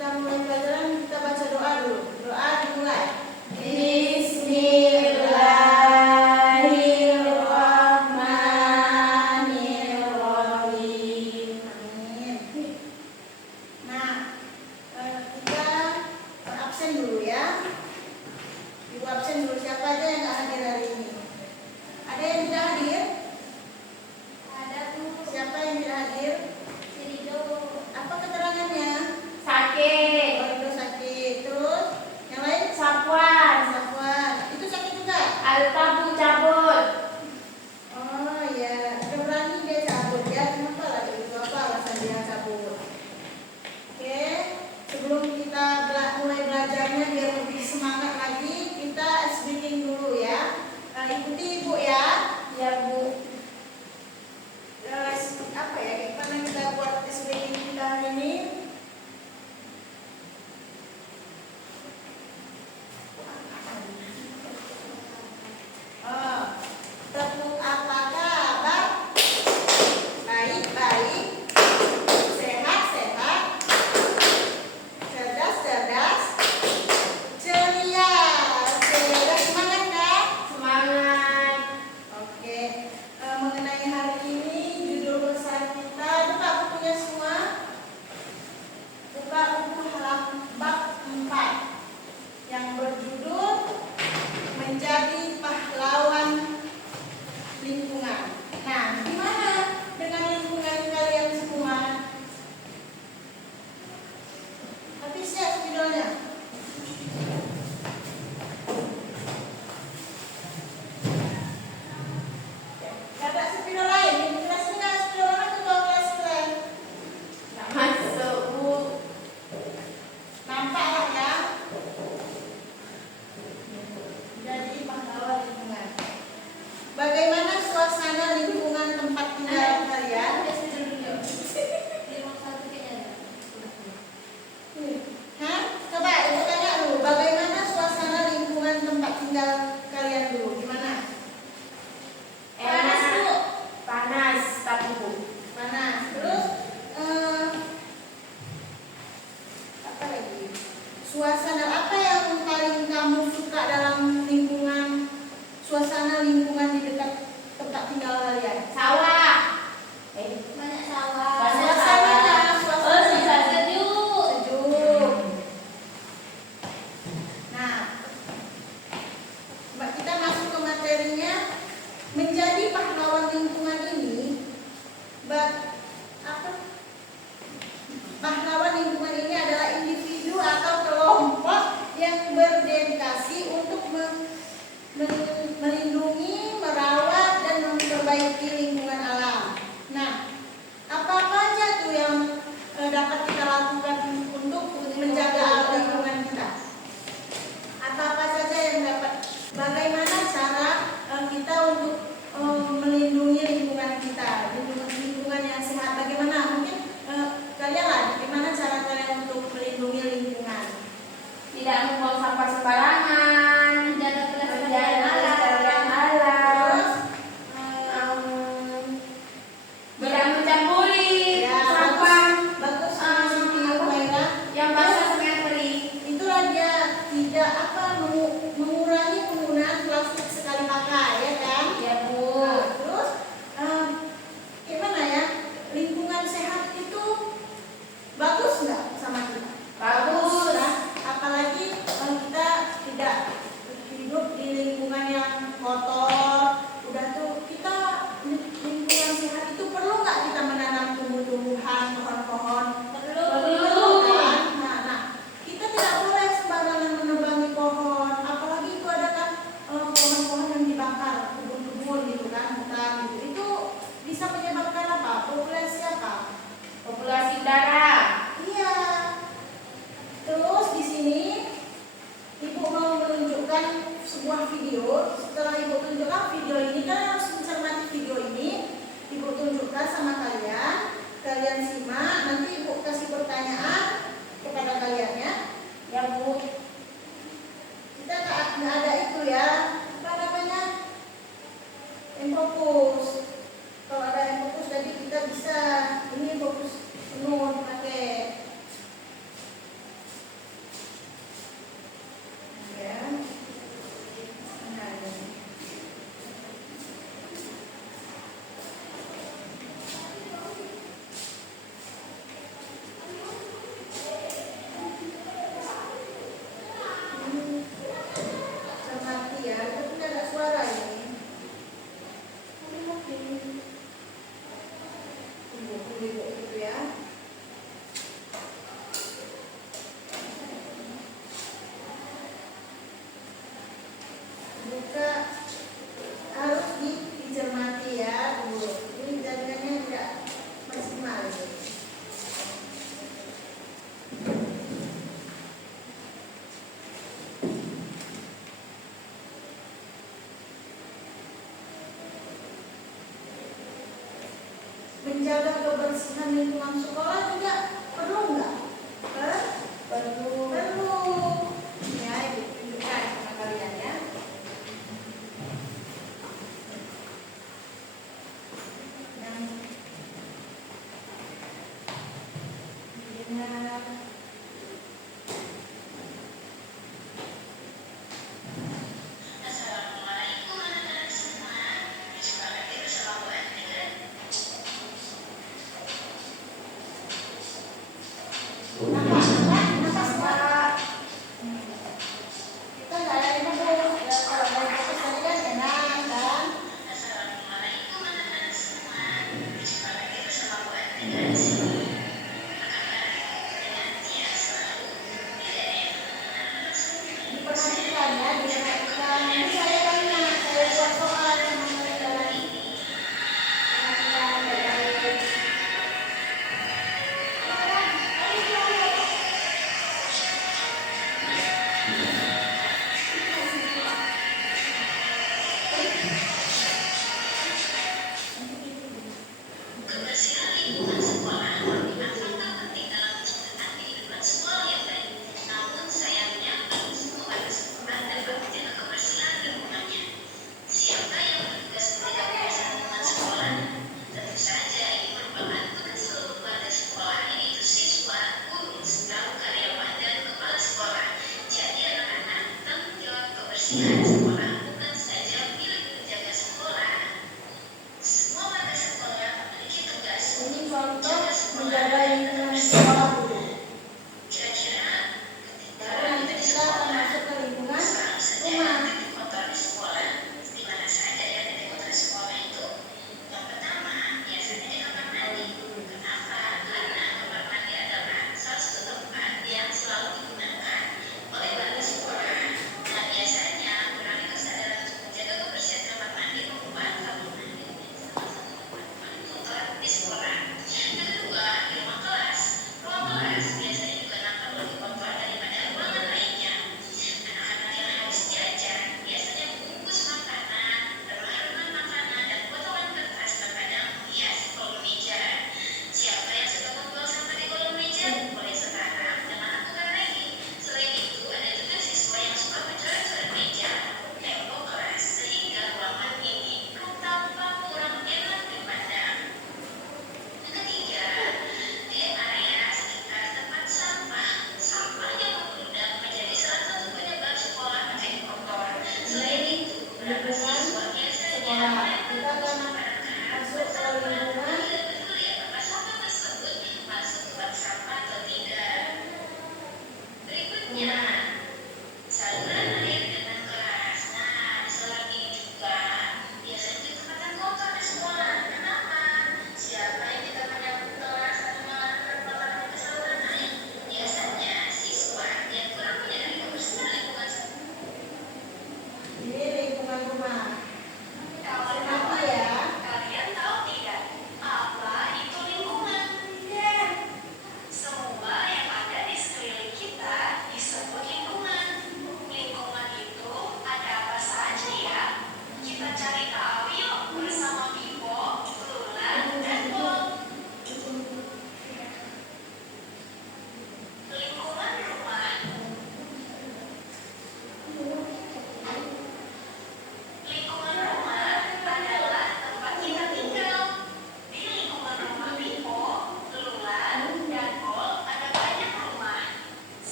kita mulai pelajaran, kita baca doa dulu. Doa dimulai. Bismillahirrahmanirrahim. Amin. Nah, kita absen dulu ya. Ibu absen dulu. Siapa aja yang nggak hadir hari ini? Ada yang tidak hadir? Ada tuh. Siapa yang tidak hadir? Si Rido. Apa keterangannya? Sakit. Oh, itu sakit. Terus yang lain? Sapuan. Safwan. Itu sakit juga? Altabu cabut. Oh ya, udah berani dia cabut ya. Kenapa lagi itu? Apa alasan dia cabut? Oke, sebelum kita mulai belajarnya biar lebih semangat lagi, kita speaking dulu ya. Ikuti ibu ya. Ya Bu. Apa ya? Gimana kita buat speaking kita hari ini? Tepuk apa kabar? Baik-baik, sehat-sehat, cerdas-cerdas, ceria. Oke, udah semangat kan? Semangat. Oke, mengenai hari ini judul besar kita, buka bukunya semua. Buka buku halaman bab 4 yang berjudul Menjadi Pahlawan Lingkungan. Nah, gimana dengan lingkungan kalian semua? Habis ya videonya? Gak ada video lain? Di kelas ini gak ada video lain atau bawa kelas lain? Nggak masuk Bu. Nampak lah ya. Jadi pahlawan lingkungan. Bagaimana suasana lingkungan tempat tinggal kalian? Ada sejujurnya. Di ruang satu kayaknya. Hah? Coba ibu tanya dulu. Bagaimana suasana lingkungan tempat tinggal kalian dulu? Gimana? Panas Bu? Panas tapi Bu. Panas. Terus apa lagi? Suasana apa yang paling kamu suka dalam lingkungan? Suasana lingkungan di dekat tempat tinggal kalian? Sawah. Banyak sawah. Banyak Suasananya, Oh, suasananya. sudah sejuk. Sejuk. Nah, coba kita masuk ke materinya. Menjadi pahlawan lingkungan ini, apa? Pahlawan lingkungan ini adalah individu atau kelompok yang berdedikasi untuk melindungi, merawat, dan memperbaiki lingkungan alam. Nah, apa aja tuh yang dapat kita lakukan untuk menjaga lingkungan kita? Apa saja yang dapat? Bagaimana cara kita untuk melindungi lingkungan kita, lingkungan yang sehat? Bagaimana? Mungkin kalian lah, bagaimana cara kalian untuk melindungi lingkungan? Tidak membuang sampah sembarangan. Menjaga Menjaga kelestarian alam. kelestarian alam. Terus Tidak mencampuri ya, sampah bagus Siti Humaira. yang basah sama yang kering. Itulah dia tidak mengurangi penggunaan plastik sekali pakai, ya kan? Ya Bu. Nah, terus gimana ya? Lingkungan sehat itu bagus nggak sama kita? Bagus. Nah, apalagi kita tidak hidup di lingkungan yang kotor. Udah tuh kita lingkungan sehat itu perlu nggak kita menanam tumbuh-tumbuhan, pohon-pohon? Perlu. Kan? Nah, kita tidak boleh sembarangan menebangi pohon. Apalagi itu ada kan pohon-pohon yang dibakar, kebun-kebun gitu kan, hutan gitu. Itu bisa menyebabkan apa? Populasi apa? Populasi darah. Iya. Terus di sini Ibu mau menunjukkan sebuah video. Setelah Ibu tunjukkan video ini, kalian harus mencermati video ini. Ibu tunjukkan sama kalian. Kalian simak. Nanti Ibu kasih pertanyaan kepada kalian ya. Ya Bu. Kita nggak ada itu ya. Apa namanya? Infokus. Kalau ada infokus, jadi kita bisa ini fokus penuh pakai. kebersihan lingkungan sekolah juga perlu nggak? Perlu. Perlu. Ya, tunjukkan sama kalian ya. Benar. Kita nggak ada yang fokus. Ya, kalau ada yang fokus tadi kan enak kan? Diperhatikan ya, diperhatikan. Ini saya tanya, saya buat soal sama kalian. Perhatikan baik-baik. Ini contoh menjaga lingkungan sekolah dulu. Baru nanti kita akan masuk ke lingkungan rumah. Semua yang ada di sekeliling kita disebut lingkungan.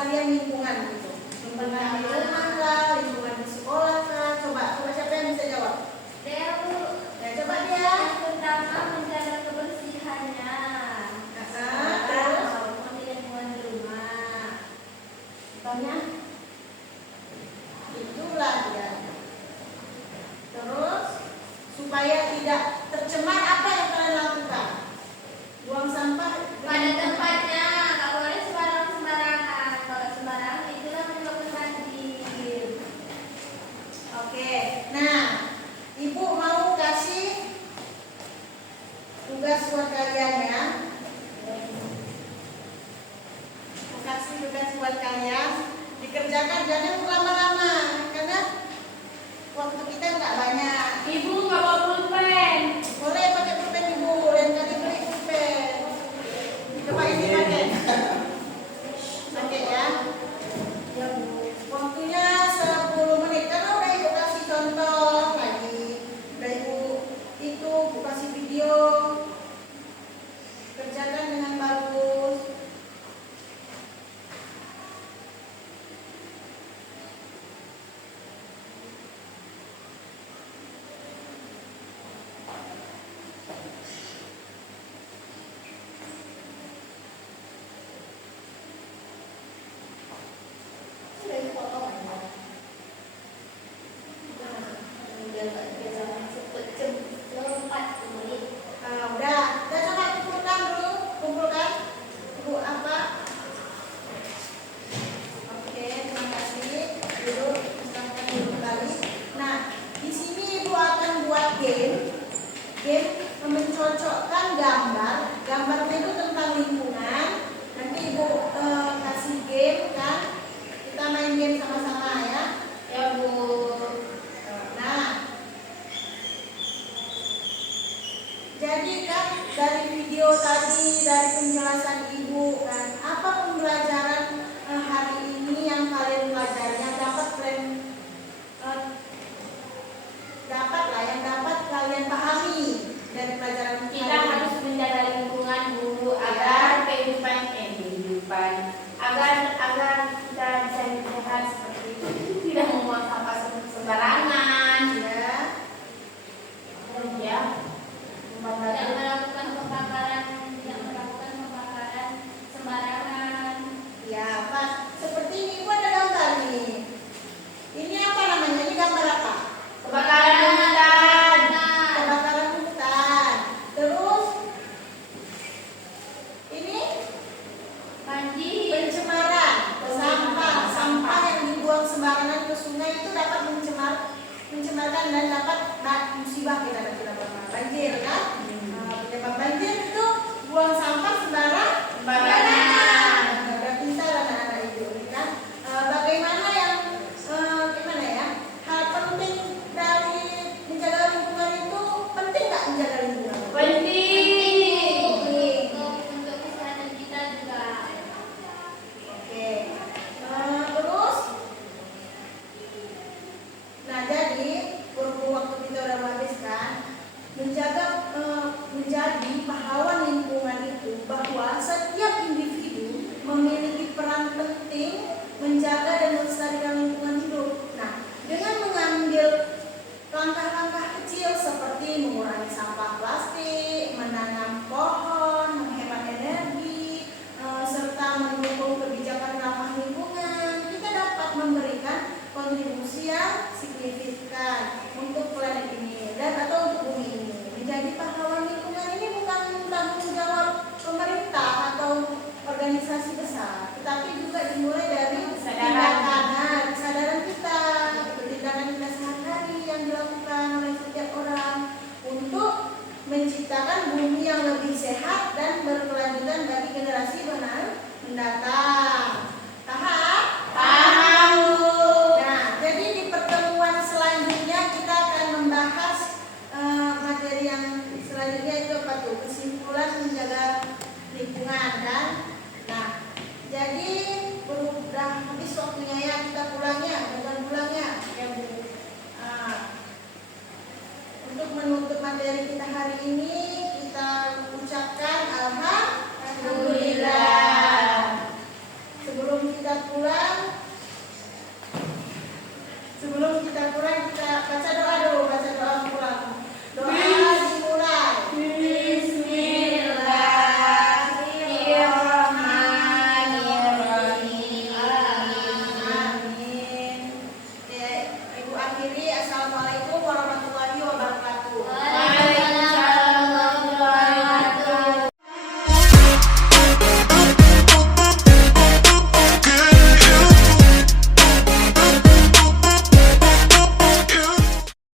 pelestarian lingkungan gitu. Lingkungan di rumah lah, lingkungan di sekolah lah. Coba siapa yang bisa jawab? Dea, Bu. Ya, coba dia. Yang pertama menjaga kebersihannya. Terus? Menjaga lingkungan di rumah. Contohnya? Itulah dia. Terus supaya tidak tercemar, apa yang kalian lakukan? Buang sampah Pada tempatnya, nggak boleh sembarangan. Kalau sembarangan itulah menyebabkan banjir. Oke, nah ibu mau kasih tugas buat kalian ya. Mau kasih tugas buat kalian, dikerjakan jangan lama-lama karena waktu kita nggak banyak. Ibu nggak bawa pulpen. Boleh pakai pulpen ibu, lain kali beli pulpen. Coba ini pakai ya. Waktunya 10 menit. Karena udah ibu kasih contoh lagi, udah ibu kasih video, kerjakan dengan bagus. Udah coba kumpulkan dulu, ibu apa? Oke, terima kasih. Duduk, silahkan duduk kembali. Nah, di sini ibu akan buat game mencocokkan gambarnya itu tentang lingkungan. Nanti ibu kasih game kan, kita main game sama-sama ya. Ya, Bu. Nah, jadi kan dari video tadi, dari penjelasan ibu kan, apa pembelajaran hari ini yang kalian pelajari, yang dapat kalian yang dapat kalian pahami dari pelajaran Kita hari ini? harus menjaga lingkungan, Bu, agar kehidupan agar kita bisa hidup sehat seperti itu. Tidak membuang sampah sembarangan. Ya. Ya. Tidak melakukan pembakaran sembarangan. Ya, Pak. Seperti ini ibu ada gambar nih. Ini apa namanya? Ini gambar apa? Kebakaran hutan. Kebakaran hutan. Terus ini Banjir. pencemaran sampah yang dibuang sembarangan ke sungai itu dapat mencemarkan dan dapat musibah kita dapat banjir kan. Penyebab banjir itu buang sampah sembarangan. Udah pintar anak-anak ibu ini kan. Bagaimana yang gimana ya, hal penting dari menjaga lingkungan itu, penting nggak menjaga lingkungan? Penting. Untuk kesehatan kita juga. Oke. Terus, nah jadi berhubung waktu kita udah habis kan, menjadi pahlawan lingkungan itu bahwa setiap individu memiliki peran penting menjaga dan melestarikan lingkungan hidup. Nah, dengan mengambil langkah-langkah kecil seperti mengurangi sampah plastik, menanam pohon, menghemat energi, serta mendukung kebijakan ramah lingkungan, kita dapat memberikan kontribusi yang signifikan untuk planet ini dan atau untuk bumi ini. Menjadi pahlawan lingkungan ini bukan tanggung jawab pemerintah atau organisasi besar, tetapi juga dimulai dari kesadaran kita, tindakan kita sehari-hari yang dilakukan oleh setiap orang untuk menciptakan bumi yang lebih sehat dan berkelanjutan bagi generasi mendatang.